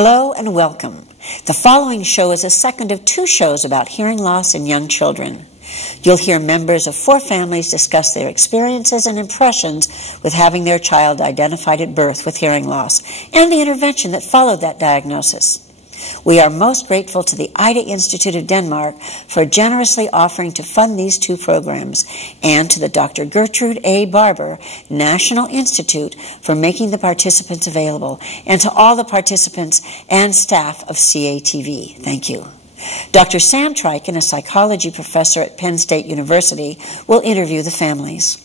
Hello and welcome. The following show is a second of 2 shows about hearing loss in young children. You'll hear members of 4 families discuss their experiences and impressions with having their child identified at birth with hearing loss and the intervention that followed that diagnosis. We are most grateful to the Ida Institute of Denmark for generously offering to fund these 2 programs, and to the Dr. Gertrude A. Barber National Institute for making the participants available, and to all the participants and staff of CATV. Thank you. Dr. Sam Trykin, a psychology professor at Penn State University, will interview the families.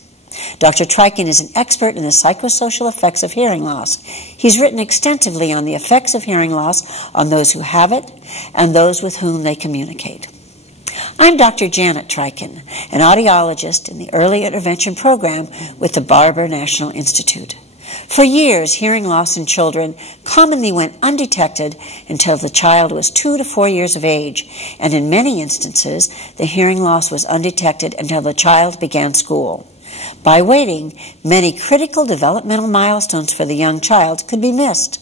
Dr. Trykin is an expert in the psychosocial effects of hearing loss. He's written extensively on the effects of hearing loss on those who have it and those with whom they communicate. I'm Dr. Janet Trykin, an audiologist in the Early Intervention Program with the Barber National Institute. For years, hearing loss in children commonly went undetected until the child was 2 to 4 years of age, and in many instances, the hearing loss was undetected until the child began school. By waiting, many critical developmental milestones for the young child could be missed,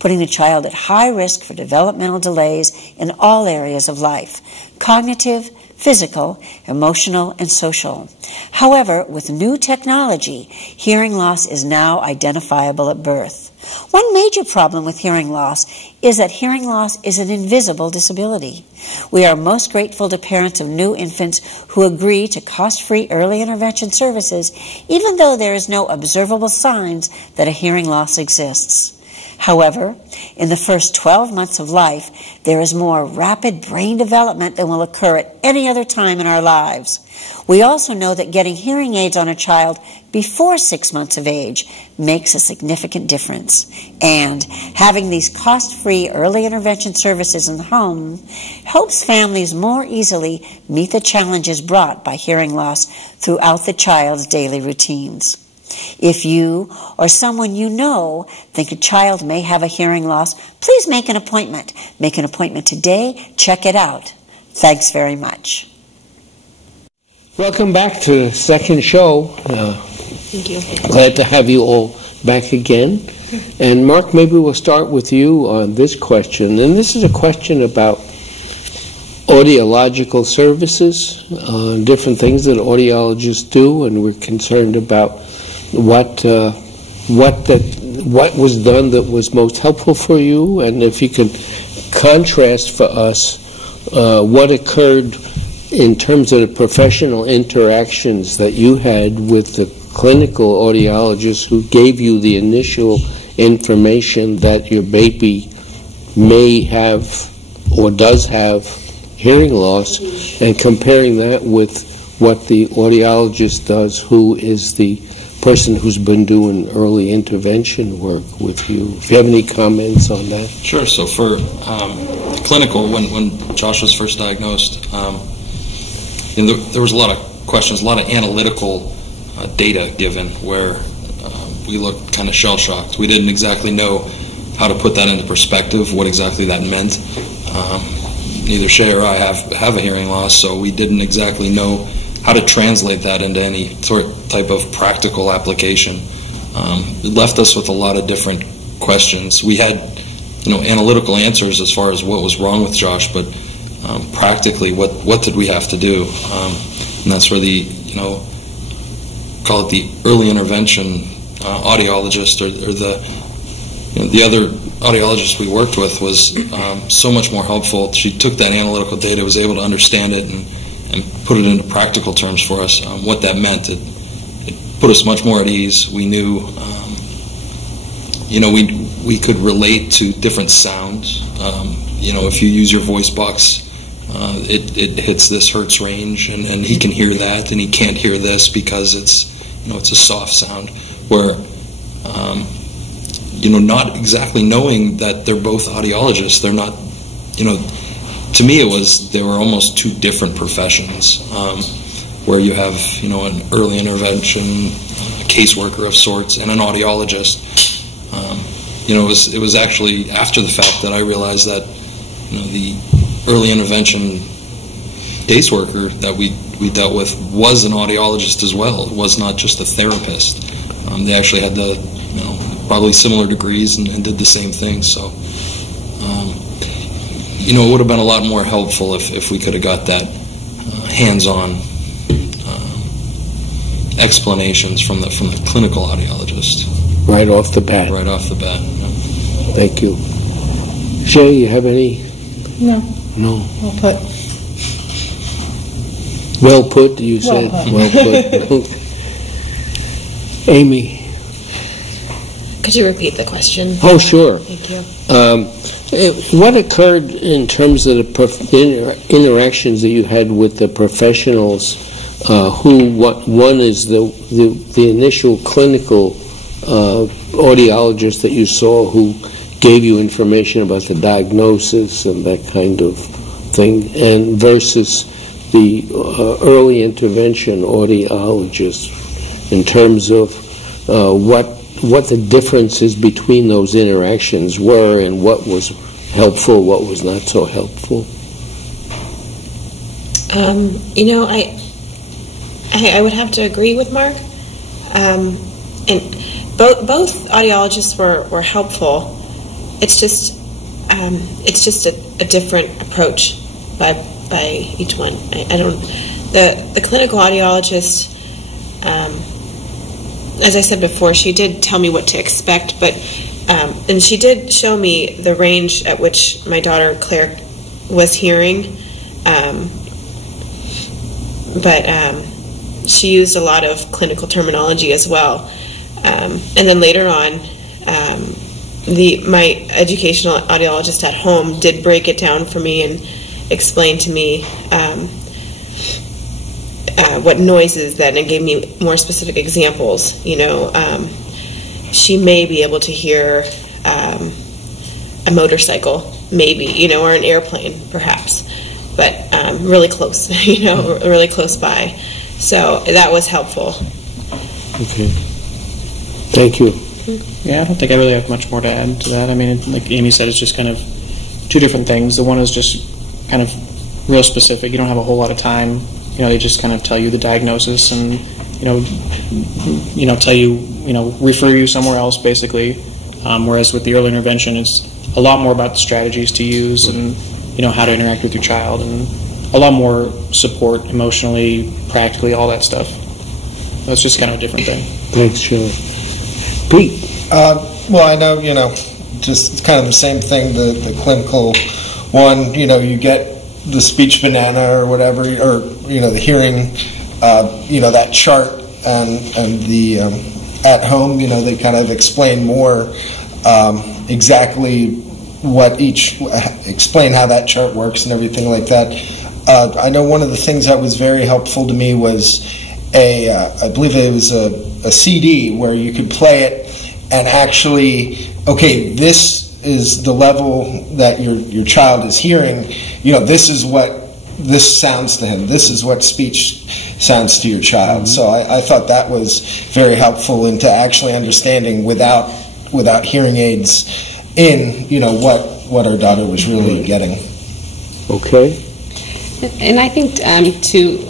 putting the child at high risk for developmental delays in all areas of life: cognitive, physical, emotional, and social. However, with new technology, hearing loss is now identifiable at birth. One major problem with hearing loss is that hearing loss is an invisible disability. We are most grateful to parents of new infants who agree to cost-free early intervention services, even though there is no observable signs that a hearing loss exists. However, in the first 12 months of life, there is more rapid brain development than will occur at any other time in our lives. We also know that getting hearing aids on a child before 6 months of age makes a significant difference. And having these cost-free early intervention services in the home helps families more easily meet the challenges brought by hearing loss throughout the child's daily routines. If you or someone you know think a child may have a hearing loss, please make an appointment. Make an appointment today. Check it out. Thanks very much. Welcome back to the second show. Thank you. Glad to have you all back again. And Mark, maybe we'll start with you on this question. And this is a question about audiological services, different things that audiologists do, and we're concerned about what was done that was most helpful for you, and if you could contrast for us what occurred in terms of the professional interactions that you had with the clinical audiologist who gave you the initial information that your baby may have or does have hearing loss, and comparing that with what the audiologist does who is the person who's been doing early intervention work with you. If you have any comments on that. Sure. So for clinical, when Josh was first diagnosed, and there was a lot of questions, a lot of analytical data given where we looked kind of shell-shocked. We didn't exactly know how to put that into perspective, what exactly that meant. Neither Shay or I have a hearing loss, so we didn't exactly know how to translate that into any type of practical application. It left us with a lot of different questions. We had, analytical answers as far as what was wrong with Josh, but practically, what did we have to do? And that's where the, call it the early intervention audiologist or the other audiologist we worked with was so much more helpful. She took that analytical data, was able to understand it, and put it into practical terms for us, what that meant. It put us much more at ease. We knew, we could relate to different sounds. If you use your voice box, it hits this hertz range, and he can hear that, and he can't hear this because it's a soft sound. Where, not exactly knowing that they're both audiologists, they're not, to me they were almost 2 different professions, where you have, an early intervention caseworker of sorts and an audiologist. It was actually after the fact that I realized that, the early intervention caseworker that we dealt with was an audiologist as well. It was not just a therapist. They actually had the, probably similar degrees and did the same thing. So it would have been a lot more helpful if we could have got that hands-on explanations from the clinical audiologist. Right off the bat. Right off the bat. Yeah. Thank you. Jay, you have any? No. No. Well put. Well put, you said. Well put. Amy. Could you repeat the question? Oh, sure. Thank you. What occurred in terms of the interactions that you had with the professionals? One is the initial clinical audiologist that you saw who gave you information about the diagnosis and that kind of thing, and versus the early intervention audiologist, in terms of what the differences between those interactions were and what was helpful, what was not so helpful. I would have to agree with Mark. And both audiologists were helpful. It's just a different approach by each one. I don't. The clinical audiologist, as I said before, she did tell me what to expect, but and she did show me the range at which my daughter Claire was hearing, but she used a lot of clinical terminology as well. And then later on, my educational audiologist at home did break it down for me and explain to me what noises then, and gave me more specific examples. She may be able to hear a motorcycle, maybe, or an airplane, perhaps, but really close, really close by. So that was helpful. Okay. Thank you. Yeah, I don't think I really have much more to add to that. I mean, like Amy said, it's just kind of two different things. The one is just kind of real specific. You don't have a whole lot of time. They just kind of tell you the diagnosis and, tell you, refer you somewhere else, basically. Whereas with the early intervention, it's a lot more about the strategies to use and, how to interact with your child, and a lot more support emotionally, practically, all that stuff. That's just kind of a different thing. Thanks, Joe. Pete? Well, I know, just it's kind of the same thing, the clinical one, you get the speech banana or whatever, or, the hearing, that chart, and the at home, they kind of explain more exactly explain how that chart works and everything like that. I know one of the things that was very helpful to me was I believe it was a CD where you could play it and actually, okay, this is the level that your child is hearing. This is what this sounds to him. This is what speech sounds to your child. So I thought that was very helpful into actually understanding without hearing aids in, what our daughter was really getting. Okay. And I think to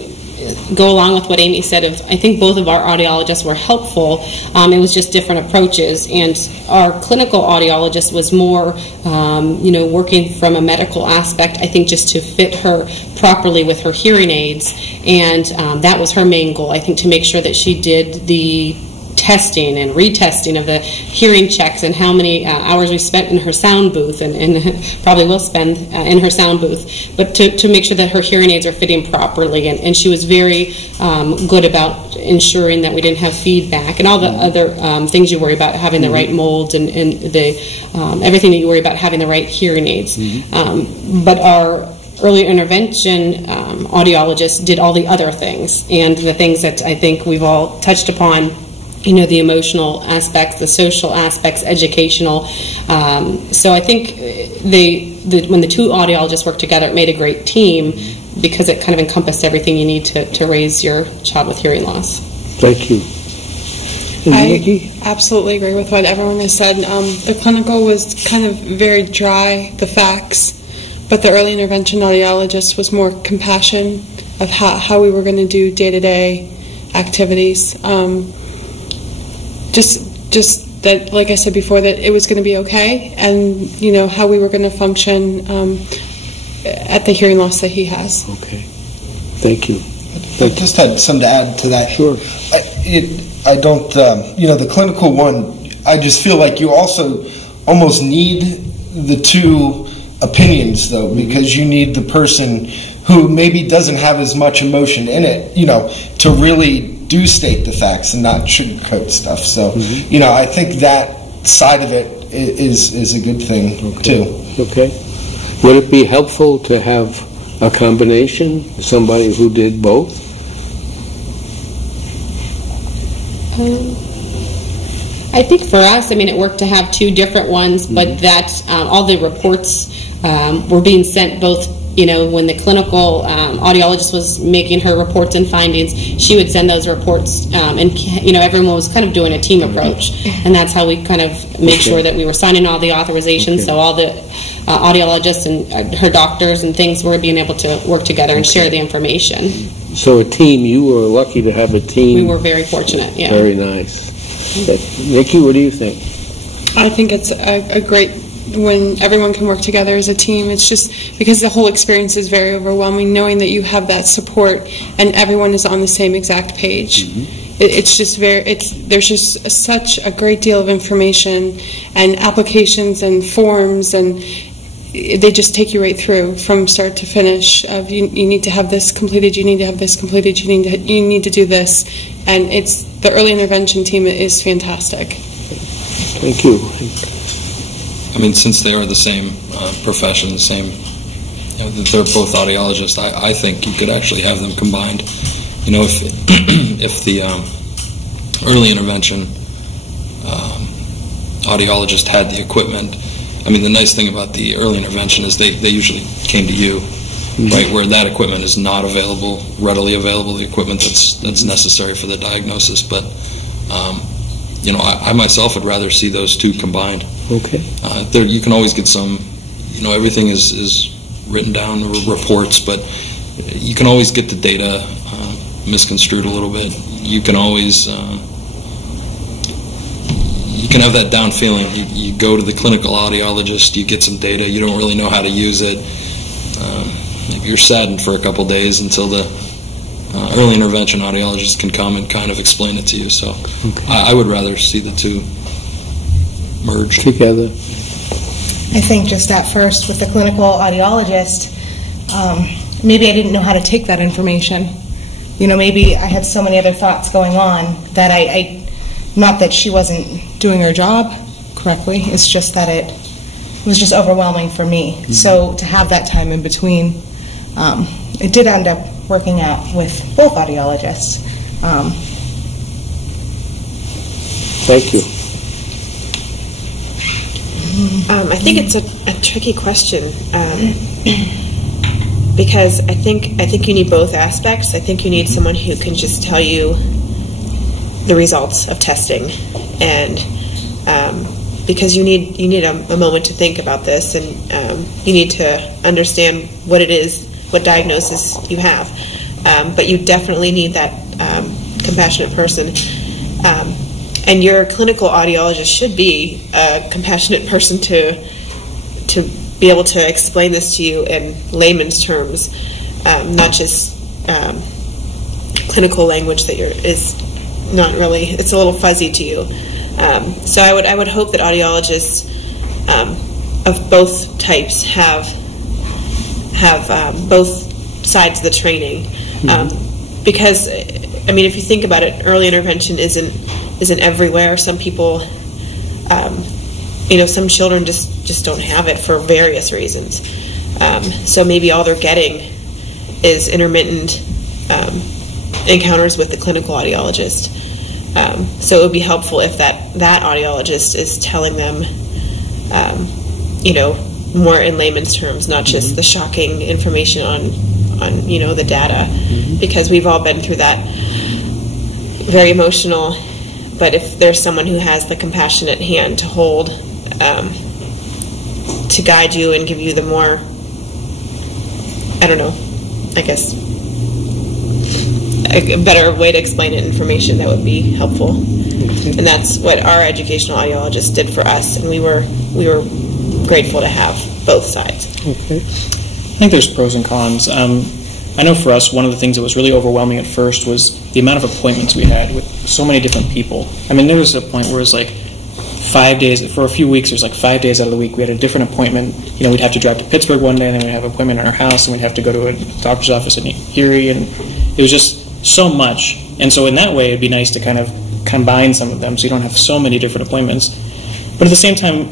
go along with what Amy said, I think both of our audiologists were helpful. It was just different approaches, and our clinical audiologist was more, working from a medical aspect, I think, just to fit her properly with her hearing aids, and that was her main goal, I think, to make sure that she did the testing and retesting of the hearing checks and how many hours we spent in her sound booth, and probably will spend in her sound booth, but to make sure that her hearing aids are fitting properly, and she was very good about ensuring that we didn't have feedback and all the other things you worry about, having the right molds and the everything that you worry about having the right hearing aids. But our early intervention audiologist did all the other things, and the things that I think we've all touched upon, the emotional aspects, the social aspects, educational. So I think when the two audiologists worked together, it made a great team because it kind of encompassed everything you need to raise your child with hearing loss. Thank you. I absolutely agree with what everyone has said. The clinical was kind of very dry, the facts, but the early intervention audiologist was more compassion of how we were going to do day-to-day activities. Just that, like I said before, that it was going to be okay, and how we were going to function at the hearing loss that he has. Okay. Thank you. I just had something to add to that. Sure. I don't, the clinical one, I just feel like you also almost need the two opinions, though, because you need the person who maybe doesn't have as much emotion in it, to really do state the facts and not sugarcoat stuff. So, I think that side of it is a good thing, too. Okay. Would it be helpful to have a combination, somebody who did both? I think for us, it worked to have two different ones, but that all the reports were being sent both. When the clinical audiologist was making her reports and findings, she would send those reports, and everyone was kind of doing a team approach, and that's how we kind of made sure that we were signing all the authorizations. So all the audiologists and her doctors and things were being able to work together and share the information. So a team, you were lucky to have a team. We were very fortunate. Yeah. Very nice. Nikki, what do you think? I think it's a great when everyone can work together as a team. It's just because the whole experience is very overwhelming, knowing that you have that support and everyone is on the same exact page. It's just there's just such a great deal of information and applications and forms, and they just take you right through from start to finish. Of you need to have this completed, you need to have this completed, you need to do this, and the early intervention team is fantastic. Thank you. Since they are the same profession, they're both audiologists, I think you could actually have them combined. If the early intervention audiologist had the equipment, the nice thing about the early intervention is they usually came to you, right, where that equipment is not readily available, the equipment that's necessary for the diagnosis. But I myself would rather see those two combined. Okay. You can always get some, everything is written down, reports, but you can always get the data misconstrued a little bit. You can always, you can have that down feeling. You go to the clinical audiologist, you get some data, you don't really know how to use it. You're saddened for a couple days until the early intervention audiologist can come and kind of explain it to you. So I would rather see the two merge together. I think just at first with the clinical audiologist, maybe I didn't know how to take that information. Maybe I had so many other thoughts going on that I not that she wasn't doing her job correctly, it's just that it was just overwhelming for me. So to have that time in between, it did end up working out with both audiologists. Thank you. I think it's a tricky question because I think you need both aspects. I think you need someone who can just tell you the results of testing, and because you need a moment to think about this, and you need to understand what it is, what diagnosis you have. But you definitely need that compassionate person. And your clinical audiologist should be a compassionate person to be able to explain this to you in layman's terms, not just clinical language that is not really, it's a little fuzzy to you. So I would hope that audiologists of both types have both sides of the training, because if you think about it, early intervention isn't everywhere. Some people, some children just don't have it for various reasons. So maybe all they're getting is intermittent encounters with the clinical audiologist. So it would be helpful if that audiologist is telling them, more in layman's terms, not just the shocking information on the data, because we've all been through that. Very emotional. But if there's someone who has the compassionate hand to hold, to guide you and give you the more, a better way to explain it, information that would be helpful. And that's what our educational audiologist did for us, and we were grateful to have both sides. Okay. think there's pros and cons. I know for us, one of the things that was really overwhelming at first was the amount of appointments we had with so many different people. I mean, there was a point where it was like 5 days, for a few weeks, it was like 5 days out of the week we had a different appointment. You know, we'd have to drive to Pittsburgh one day, and then we'd have an appointment in our house, and we'd have to go to a doctor's office in Erie, and it was just so much. And so in that way, it'd be nice to kind of combine some of them so you don't have so many different appointments. But at the same time,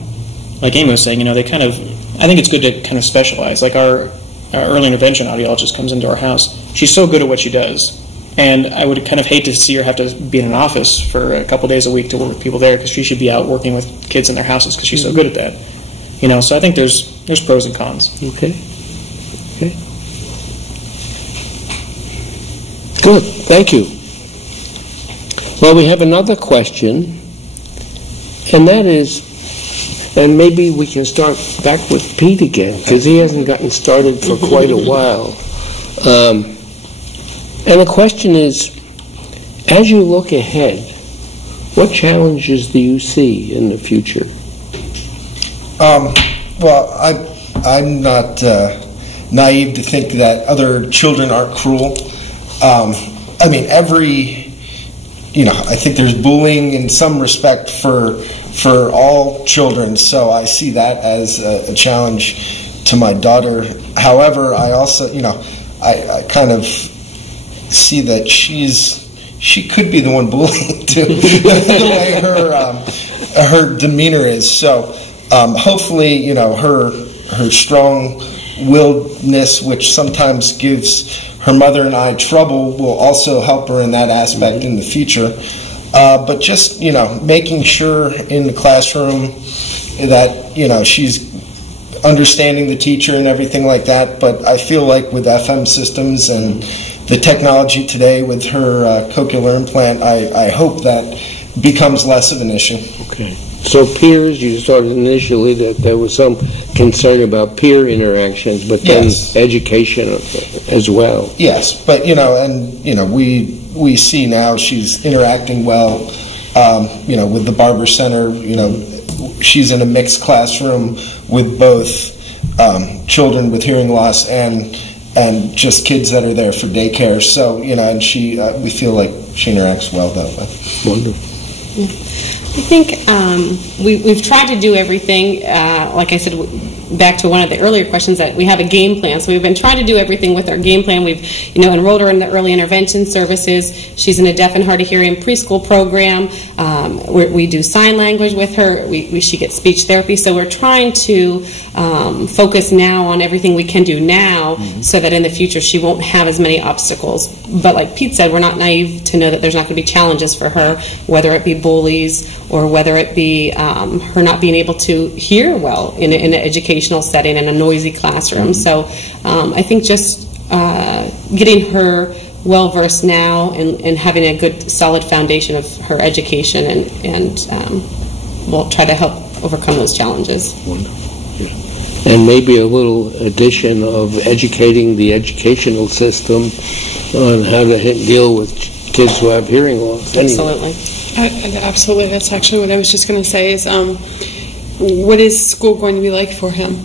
like Amy was saying, you know, they kind of, I think it's good to kind of specialize. Like our early intervention audiologist comes into our house. She's so good at what she does. And I would kind of hate to see her have to be in an office for a couple days a week to work with people there, because she should be out working with kids in their houses because she's so good at that. You know, so I think there's pros and cons. Okay. Good. Thank you. Well, we have another question, and that is, and maybe we can start back with Pete again, because he hasn't gotten started for quite a while. And the question is, as you look ahead, what challenges do you see in the future? Well, I'm not naive to think that other children aren't cruel. I mean, I think there's bullying in some respect for all children, so I see that as a challenge to my daughter. However, I also, I kind of see that she could be the one bullying too, the way her demeanor is. So hopefully, her strong-willedness, which sometimes gives her mother and I trouble, will also help her in that aspect in the future. But just, making sure in the classroom that, she's understanding the teacher and everything like that. But I feel like with FM systems and the technology today with her cochlear implant, I hope that becomes less of an issue. Okay. So peers, you started initially that there was some concern about peer interactions, but then yes, education as well. Yes, but we see now she's interacting well. With the Barber Center, she's in a mixed classroom with both children with hearing loss and just kids that are there for daycare. So and we feel like she interacts well that way. Wonderful. I think we've tried to do everything, like I said, back to one of the earlier questions, that we have a game plan. So we've been trying to do everything with our game plan. We've enrolled her in the early intervention services. She's in a deaf and hard of hearing preschool program. We do sign language with her. She gets speech therapy. So we're trying to focus now on everything we can do now, so that in the future she won't have as many obstacles. But like Pete said, we're not naive to know that there's not going to be challenges for her, whether it be bullies or whether it be her not being able to hear well in an educational setting in a noisy classroom. So I think just getting her well versed now and having a good solid foundation of her education and we'll try to help overcome those challenges. Wonderful. And maybe a little addition of educating the educational system on how to deal with kids who have hearing loss. Absolutely. Absolutely. That's actually what I was just going to say is what is school going to be like for him?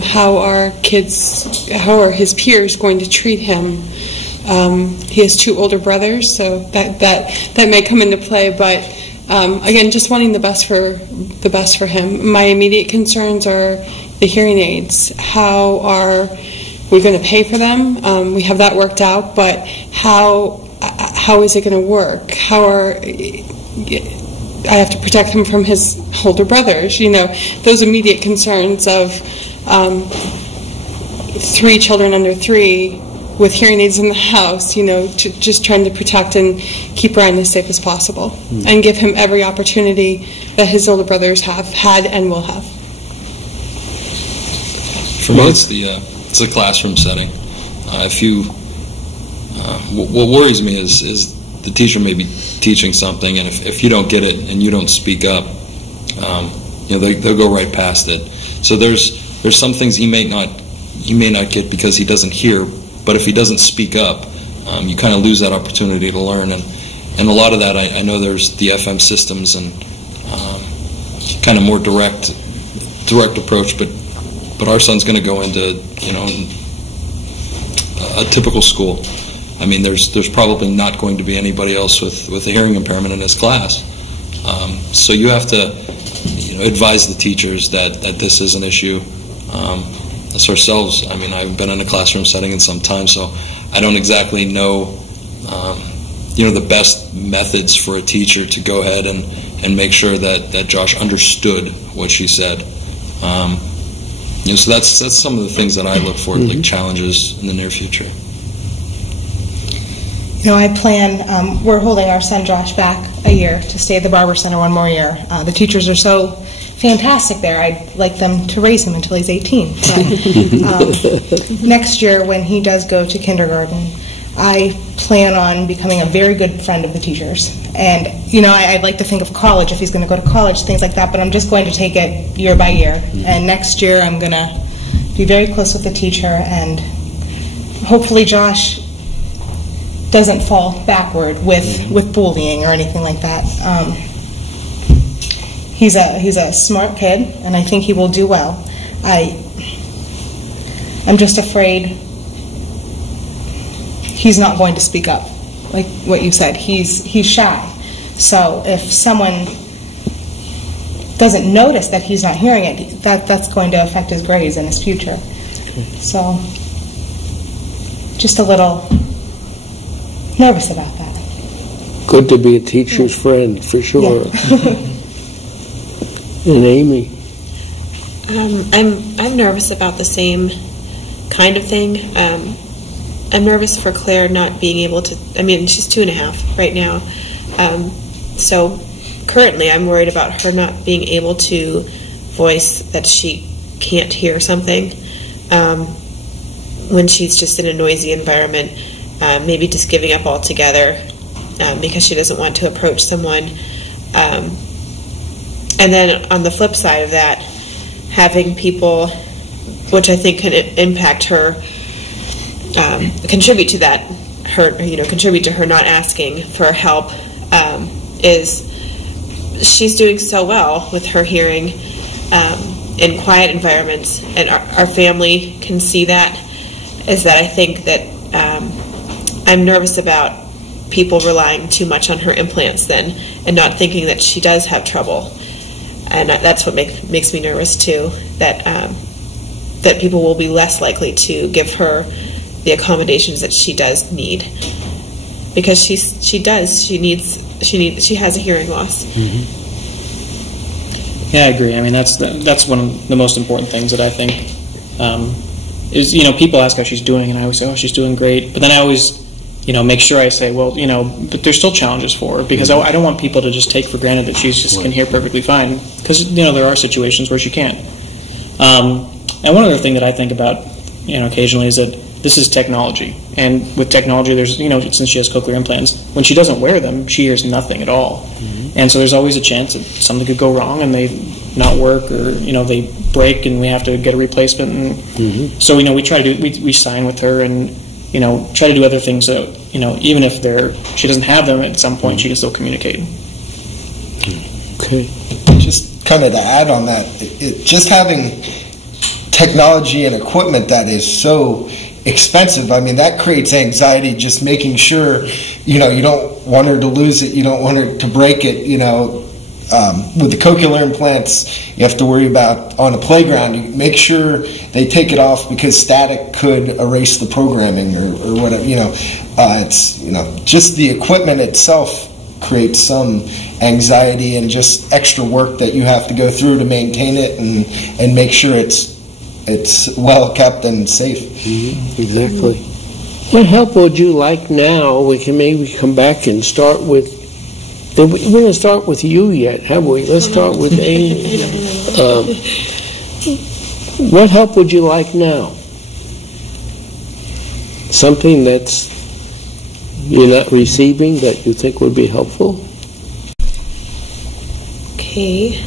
How are his peers going to treat him? He has 2 older brothers, so that may come into play. But again, just wanting the best for him. My immediate concerns are the hearing aids. How are we going to pay for them? We have that worked out, but how is it going to work? I have to protect him from his older brothers. Those immediate concerns of 3 children under 3 with hearing aids in the house, just trying to protect and keep Ryan as safe as possible and give him every opportunity that his older brothers have had and will have. For me, it's the classroom setting. What worries me is the teacher may be teaching something, and if you don't get it and you don't speak up, they'll go right past it. So there's some things he may not get because he doesn't hear, but if he doesn't speak up, you kind of lose that opportunity to learn. And a lot of that, I know there's the FM systems and kind of more direct approach, but our son's going to go into a typical school. I mean, there's probably not going to be anybody else with a hearing impairment in his class. So you have to advise the teachers that this is an issue. As ourselves, I mean, I've been in a classroom setting in some time, so I don't exactly know the best methods for a teacher to go ahead and make sure that Josh understood what she said. So that's some of the things that I look for, like challenges in the near future. I plan, we're holding our son Josh back a year to stay at the Barber Center one more year. The teachers are so fantastic there. I'd like them to raise him until he's 18. So, next year, when he does go to kindergarten, I plan on becoming a very good friend of the teachers. And, I'd like to think of college, if he's going to go to college, things like that, but I'm just going to take it year by year. And next year, I'm going to be very close with the teacher, and hopefully Josh doesn't fall backward with bullying or anything like that. He's a smart kid, and I think he will do well. I'm just afraid he's not going to speak up, like what you said. He's shy. So if someone doesn't notice that he's not hearing it, that's going to affect his grades and his future. So just a little nervous about that. Good to be a teacher's friend, for sure. Yeah. And Amy? I'm nervous about the same kind of thing. I'm nervous for Claire not being able to, she's 2.5 right now. So currently I'm worried about her not being able to voice that she can't hear something when she's just in a noisy environment. Maybe just giving up altogether because she doesn't want to approach someone. And then on the flip side of that, having people, which I think can impact her, contribute to that, contribute to her not asking for help, is she's doing so well with her hearing in quiet environments, and our family can see that, is that I think that I'm nervous about people relying too much on her implants then and not thinking that she does have trouble. And that's what makes me nervous too, that people will be less likely to give her the accommodations that she does need, because she has a hearing loss. Yeah, I agree. That's one of the most important things that I think is, people ask how she's doing, and I always say, oh, she's doing great, but then I always make sure I say, well, but there's still challenges for her, because I don't want people to just take for granted that she just can hear perfectly fine, because, there are situations where she can't. And one other thing that I think about, occasionally, is that this is technology, and with technology, there's, since she has cochlear implants, when she doesn't wear them, she hears nothing at all. And so there's always a chance that something could go wrong, and they not work, or, they break, and we have to get a replacement. And so, we try to we sign with her, and try to do other things so, even if she doesn't have them at some point, she can still communicate. Okay. Just kind of to add on that, just having technology and equipment that is so expensive, that creates anxiety, just making sure, you don't want her to lose it, you don't want her to break it, with the cochlear implants, you have to worry about on a playground. You make sure they take it off, because static could erase the programming or whatever. It's just the equipment itself creates some anxiety and just extra work that you have to go through to maintain it and make sure it's well kept and safe. Exactly. What help would you like now? We can maybe come back and start with. We're going to start with you yet, have we? Let's start with Amy. What help would you like now? Something that's you're not receiving that you think would be helpful? Okay.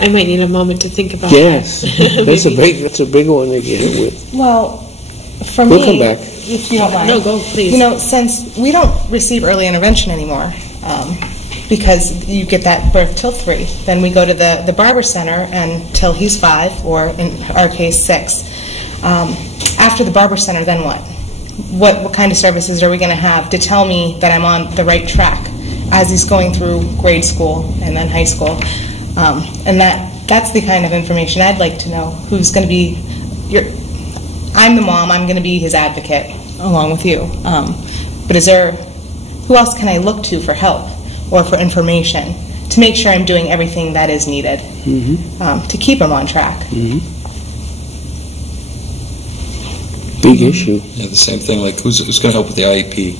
I might need a moment to think about yes. that. Yes. That's a big one to get hit with. Well, for we'll me, come back. If you don't mind. No, go, please. Since we don't receive early intervention anymore, because you get that birth till 3, then we go to the Barber Center until he's 5, or in our case 6. After the Barber Center, then what? What kind of services are we going to have to tell me that I'm on the right track as he's going through grade school and then high school? And that's the kind of information I'd like to know. Who's going to be I'm the mom, I'm going to be his advocate along with you. But who else can I look to for help or for information to make sure I'm doing everything that is needed to keep him on track? Big issue. Yeah, the same thing. Like, who's going to help with the IEP?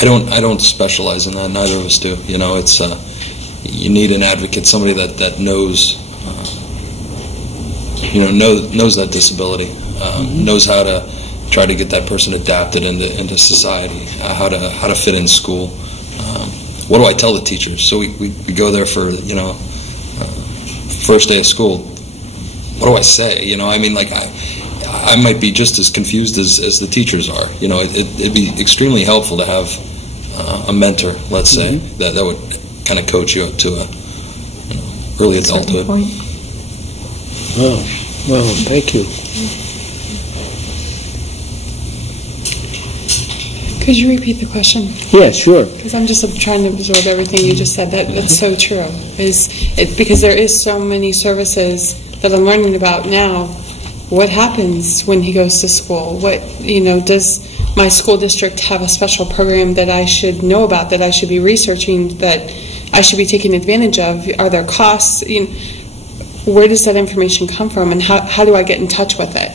I don't specialize in that. Neither of us do. You know, it's you need an advocate, somebody that knows, knows that disability, knows how to try to get that person adapted into society, how to fit in school. What do I tell the teachers? So we go there for first day of school. What do I say? You know, I mean, like I might be just as confused as the teachers are. You know, it'd be extremely helpful to have a mentor, let's say, that would kind of coach you up to a early adulthood. Well, thank you. Could you repeat the question? Yeah, sure. Because I'm just trying to absorb everything you just said. That's so true. Because there is so many services that I'm learning about now. What happens when he goes to school? Does my school district have a special program that I should know about, that I should be researching, that I should be taking advantage of? Are there costs? Where does that information come from, and how do I get in touch with it?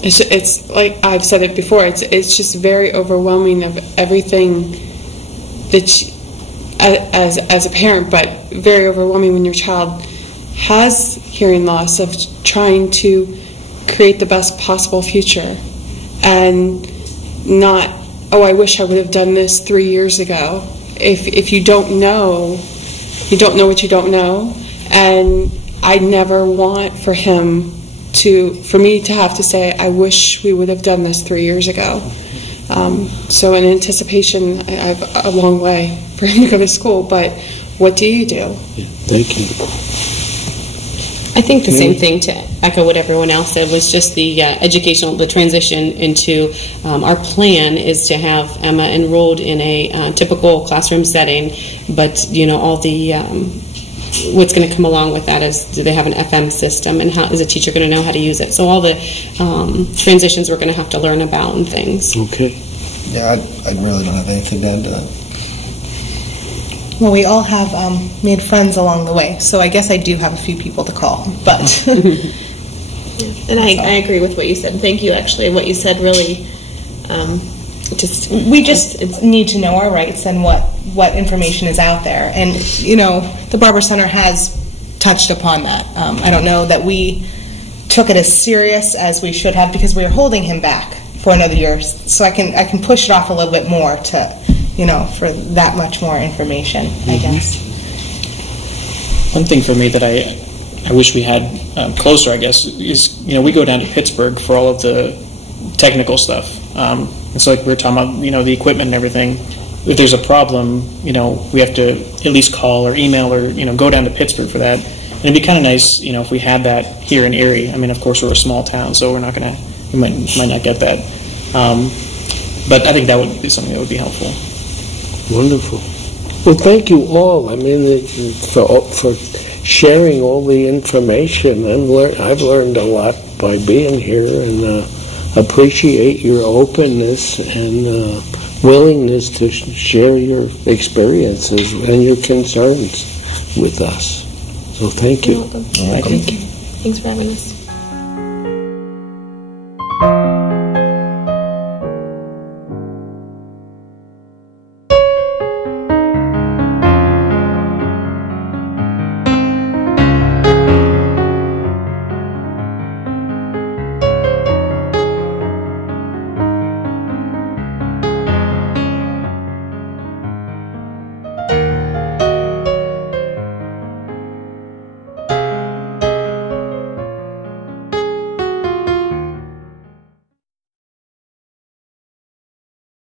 It's like I've said it before. It's just very overwhelming of everything that as a parent, but very overwhelming when your child has hearing loss, of trying to create the best possible future, and not, I wish I would have done this 3 years ago. If you don't know what you don't know, and I never want for me to have to say, I wish we would have done this 3 years ago. So in anticipation, I have a long way for him to go to school, but what do you do? Thank you. I think the same thing, to echo what everyone else said, was just the the transition into our plan is to have Emma enrolled in a typical classroom setting, but all the what's going to come along with that is, do they have an FM system, and how is a teacher going to know how to use it? So all the transitions we're going to have to learn about and things. Okay. Yeah, I really don't have anything to add to that. Well, we all have made friends along the way, so I guess I do have a few people to call. But and I agree with what you said. Thank you, actually. What you said really we just need to know our rights and what information is out there. And the Barber Center has touched upon that. I don't know that we took it as serious as we should have, because we were holding him back for another year. So I can push it off a little bit more to, for that much more information, I guess. One thing for me that I wish we had closer, I guess, is, we go down to Pittsburgh for all of the technical stuff. And so, like we were talking about, the equipment and everything. If there's a problem, we have to at least call or email or, go down to Pittsburgh for that. And it'd be kind of nice, if we had that here in Erie. I mean, of course, we're a small town, so we might not get that. But I think that would be something that would be helpful. Wonderful. Well, thank you all. I mean, for sharing all the information. I've learned a lot by being here, and appreciate your openness and willingness to share your experiences and your concerns with us. So thank you. You're welcome. Thank you. Thanks for having us.